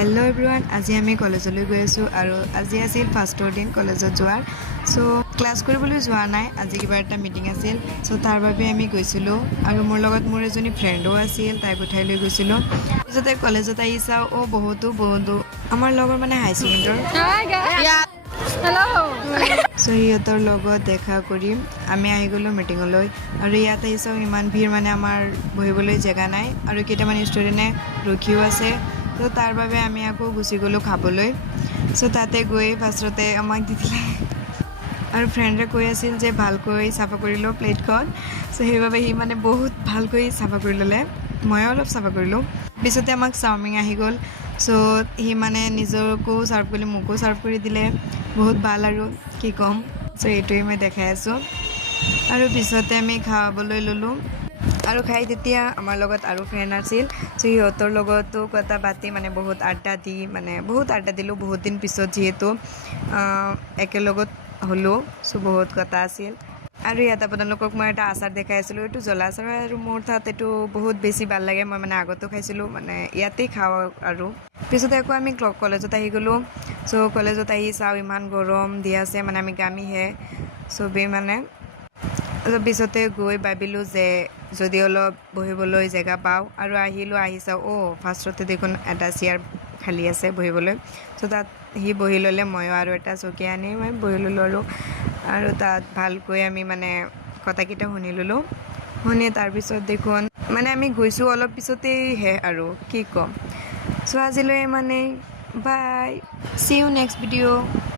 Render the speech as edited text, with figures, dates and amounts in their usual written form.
Hello' everyone, আজি আমি কলেজলৈ গৈ আছোঁ আৰু আজি আছিল ফাৰ্ষ্টৰ দিন কলেজত যোৱাৰ। চ' ক্লাছ কৰিবলৈ যোৱা নাই, আজি কিবা এটা মিটিং আছিল। চ' তাৰ বাবে আমি গৈছিলোঁ আৰু মোৰ লগত মোৰ এজনী ফ্ৰেণ্ডো আছিল, তাইক উঠাই লৈ গৈছিলোঁ। পিছতে কলেজত আহি চাওঁ বহুতো আমাৰ লগৰ মানে হাই ছেকেণ্ডৰ চ' সিহঁতৰ লগত দেখা কৰি আমি আহি গ'লোঁ মিটিঙলৈ। আৰু ইয়াত আহি চাওঁ ইমান ভিৰ, মানে আমাৰ বহিবলৈ জেগা নাই আৰু কেইটামান ষ্টুডেণ্টে ৰখিও আছে। তো তাৰ বাবে আমি আকৌ গুচি গ'লোঁ খাবলৈ। চ' তাতে গৈ ফাৰ্ষ্টতে আমাক দি দিলে আৰু ফ্ৰেণ্ডে কৈ আছিল যে ভালকৈ চাফা কৰি লওঁ প্লেটখন। চ' সেইবাবে সি মানে বহুত ভালকৈ চাফা কৰি ল'লে, ময়ো অলপ চাফা কৰিলোঁ। পিছতে আমাক চাওমিন আহি গ'ল। চ' সি মানে নিজকো ছাৰ্ভ কৰিলে, মোকো ছাৰ্ভ কৰি দিলে। বহুত ভাল আৰু কি ক'ম। চ' এইটোৱে মই দেখাই আছোঁ। আৰু পিছতে আমি খাবলৈ ল'লোঁ আৰু খাই তেতিয়া আমাৰ লগত আৰু ফ্ৰেণ্ড আছিল। চ' সিহঁতৰ লগতো কথা পাতি মানে বহুত আড্ডা দিলোঁ, বহুত দিন পিছত যিহেতু একেলগত হ'লোঁ। চ' বহুত কথা আছিল। আৰু ইয়াত আপোনালোকক মই এটা আচাৰ দেখাই আছিলোঁ, এইটো জ্বলা আচাৰ হয় আৰু মোৰ তাত এইটো বহুত বেছি ভাল লাগে। মই মানে আগতো খাইছিলোঁ, মানে ইয়াতেই খাওঁ আৰু। পিছতে আকৌ আমি কলেজত আহি গ'লোঁ। চ' কলেজত আহি চাওঁ ইমান গৰম দি আছে, মানে আমি গামিহে চবেই মানে। পিছতে গৈ ভাবিলোঁ যে যদি অলপ বহিবলৈ জেগা পাওঁ, আৰু আহি চাওঁ ফাৰ্ষ্টতে দেখোন এটা চেয়াৰ খালী আছে বহিবলৈ। চ' তাত সি বহি ল'লে, ময়ো আৰু এটা চকী আনি মই বহি ল'লোঁ আৰু তাত ভালকৈ আমি মানে কথাকেইটা শুনি ল'লোঁ। শুনি তাৰপিছত দেখোন মানে আমি গৈছোঁ অলপ পিছতেই আৰু কি ক'ম। চ' আজিলৈ ইমানেই, বাই, চি ইউ নেক্সট ভিডিঅ'।